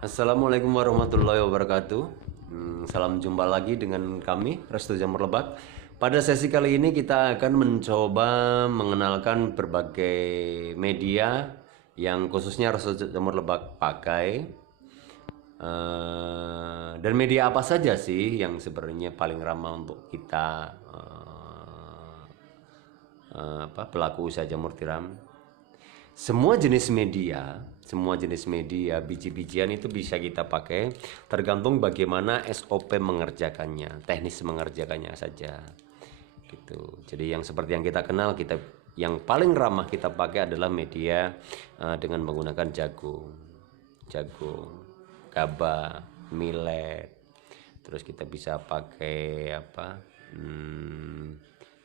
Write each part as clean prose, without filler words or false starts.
Assalamualaikum warahmatullahi wabarakatuh. Salam jumpa lagi dengan kami, Restu Jamur Lebak. Pada sesi kali ini kita akan mencoba mengenalkan berbagai media yang khususnya Restu Jamur Lebak pakai. Dan media apa saja sih yang sebenarnya paling ramah untuk kita pelaku usaha jamur tiram. Semua jenis media, biji-bijian itu bisa kita pakai, tergantung bagaimana SOP mengerjakannya, teknis mengerjakannya saja. Gitu. Jadi yang seperti yang kita kenal, yang paling ramah kita pakai adalah media dengan menggunakan jagung, gabah, millet. Terus kita bisa pakai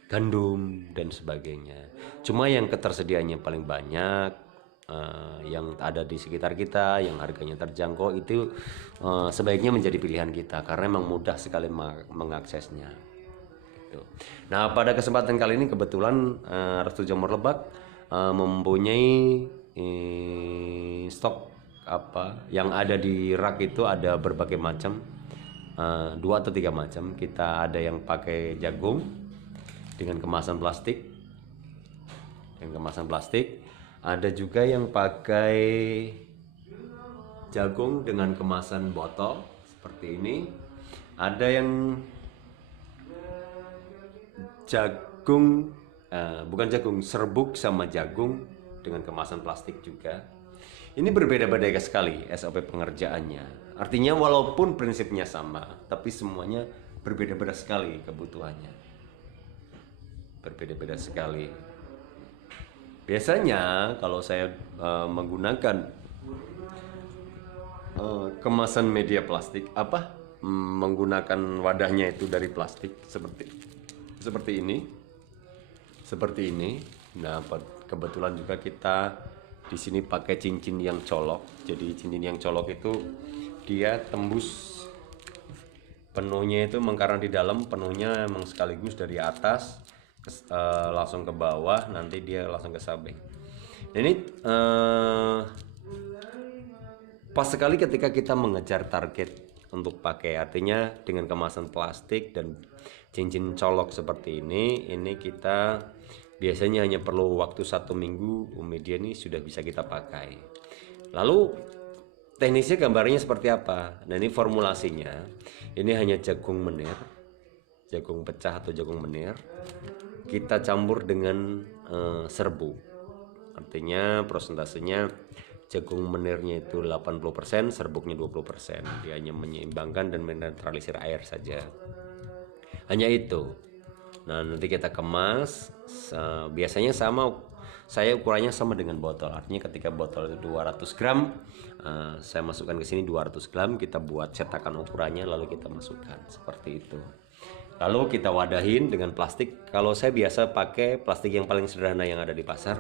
gandum dan sebagainya. Cuma yang ketersediaannya paling banyak, yang ada di sekitar kita, yang harganya terjangkau itu sebaiknya menjadi pilihan kita karena memang mudah sekali mengaksesnya. Gitu. Nah, pada kesempatan kali ini kebetulan Restu Jamur Lebak mempunyai stok yang ada di rak itu ada berbagai macam, 2 atau 3 macam. Kita ada yang pakai jagung dengan kemasan plastik, ada juga yang pakai jagung dengan kemasan botol seperti ini, ada yang serbuk sama jagung dengan kemasan plastik juga. Ini berbeda-beda sekali SOP pengerjaannya. Artinya walaupun prinsipnya sama, tapi semuanya berbeda-beda sekali kebutuhannya. Berbeda-beda sekali. Biasanya kalau saya menggunakan kemasan media plastik, menggunakan wadahnya itu dari plastik seperti ini. Nah, kebetulan juga kita di sini pakai cincin yang colok. Jadi cincin yang colok itu dia tembus penuhnya, itu mengkarang di dalam, penuhnya emang sekaligus dari atas langsung ke bawah, nanti dia langsung ke sabeng. Ini pas sekali ketika kita mengejar target untuk pakai, artinya dengan kemasan plastik dan cincin colok seperti ini kita biasanya hanya perlu waktu 1 minggu, media ini sudah bisa kita pakai. Lalu teknisnya gambarnya seperti apa? Nah, ini formulasinya, ini hanya jagung menir, jagung pecah atau jagung menir, kita campur dengan serbuk. Artinya prosentasenya jagung menirnya itu 80%, serbuknya 20%. Dia hanya menyeimbangkan dan menetralisir air saja. Hanya itu. Nah, nanti kita kemas, biasanya saya ukurannya sama dengan botol. Artinya ketika botol itu 200 gram, saya masukkan ke sini 200 gram, kita buat cetakan ukurannya lalu kita masukkan seperti itu. Lalu kita wadahin dengan plastik. Kalau saya biasa pakai plastik yang paling sederhana yang ada di pasar,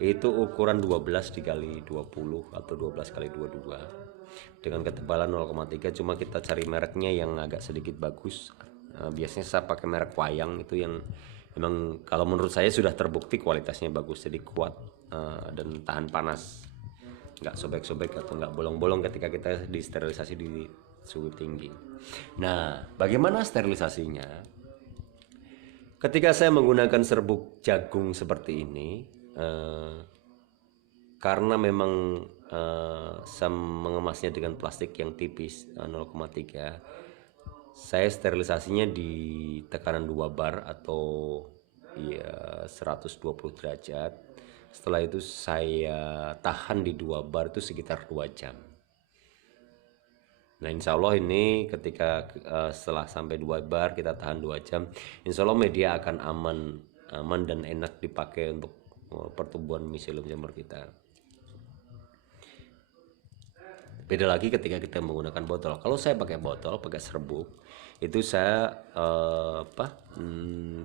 itu ukuran 12 dikali 20 atau 12 kali 22 dengan ketebalan 0,3. Cuma kita cari mereknya yang agak sedikit bagus. Biasanya saya pakai merek Wayang, itu yang memang kalau menurut saya sudah terbukti kualitasnya bagus, jadi kuat dan tahan panas, nggak sobek-sobek atau nggak bolong-bolong ketika kita disterilisasi di suhu tinggi. Nah, bagaimana sterilisasinya? Ketika saya menggunakan serbuk jagung seperti ini, karena memang saya mengemasnya dengan plastik yang tipis 0,3, saya sterilisasinya di tekanan 2 bar atau 120 derajat. Setelah itu saya tahan di 2 bar itu sekitar 2 jam. Nah, insya Allah ini ketika setelah sampai 2 bar kita tahan 2 jam, insya Allah media akan aman dan enak dipakai untuk pertumbuhan miselium jamur kita. Beda lagi ketika kita menggunakan botol. Kalau saya pakai botol, pakai serbuk, itu saya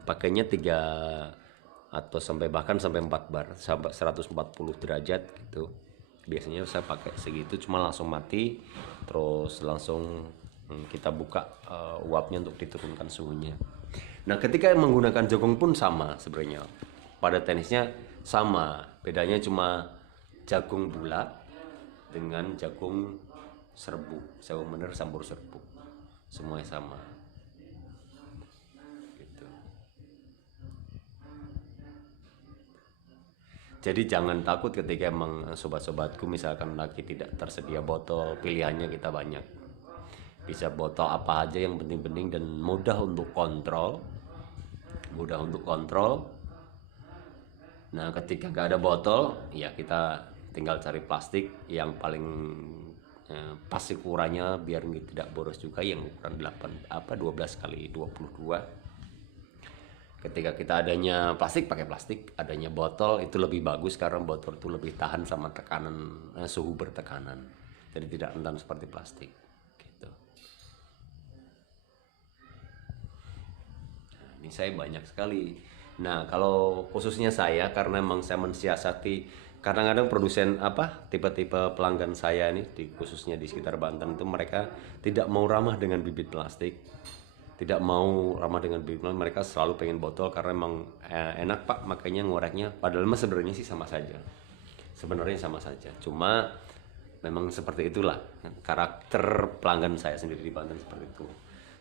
pakainya 3 atau bahkan sampai 4 bar, sampai 140 derajat gitu. Biasanya saya pakai segitu, cuma langsung mati, terus langsung kita buka uapnya untuk diturunkan suhunya. Nah, ketika menggunakan jagung pun sama sebenarnya, pada teknisnya sama, bedanya cuma jagung bulat dengan jagung serbuk, sewu bener campur serbuk, semuanya sama gitu. Jadi jangan takut ketika emang sobat-sobatku misalkan lagi tidak tersedia botol, pilihannya kita banyak. Bisa botol apa aja yang penting-penting dan mudah untuk kontrol. Mudah untuk kontrol. Nah, ketika nggak ada botol, ya kita tinggal cari plastik yang paling pas ukurannya biar tidak boros juga, yang ukuran 12 kali 22. Ketika kita adanya plastik, pakai plastik, adanya botol itu lebih bagus karena botol itu lebih tahan sama tekanan, suhu bertekanan, jadi tidak rentan seperti plastik gitu. Nah, ini saya banyak sekali. Nah, kalau khususnya saya, karena memang saya mensiasati, kadang-kadang produsen tipe-tipe pelanggan saya nih khususnya di sekitar Banten itu mereka tidak mau ramah dengan bibit plastik, tidak mau ramah dengan bibit plastik, mereka selalu pengen botol karena emang enak Pak, makanya ngoreknya. Padahal mah sebenarnya sih sama saja, sebenarnya sama saja, cuma memang seperti itulah karakter pelanggan saya sendiri di Banten, seperti itu.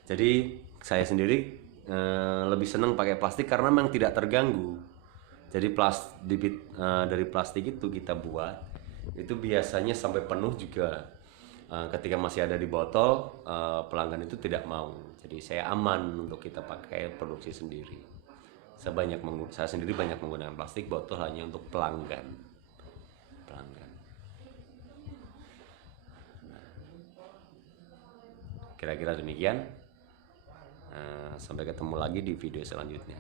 Jadi saya sendiri lebih senang pakai plastik karena memang tidak terganggu. Jadi bibit dari plastik itu kita buat itu biasanya sampai penuh juga. Ketika masih ada di botol, pelanggan itu tidak mau. Jadi saya aman untuk kita pakai produksi sendiri. Saya sendiri banyak menggunakan plastik botol hanya untuk pelanggan. Kira-kira demikian. Sampai ketemu lagi di video selanjutnya.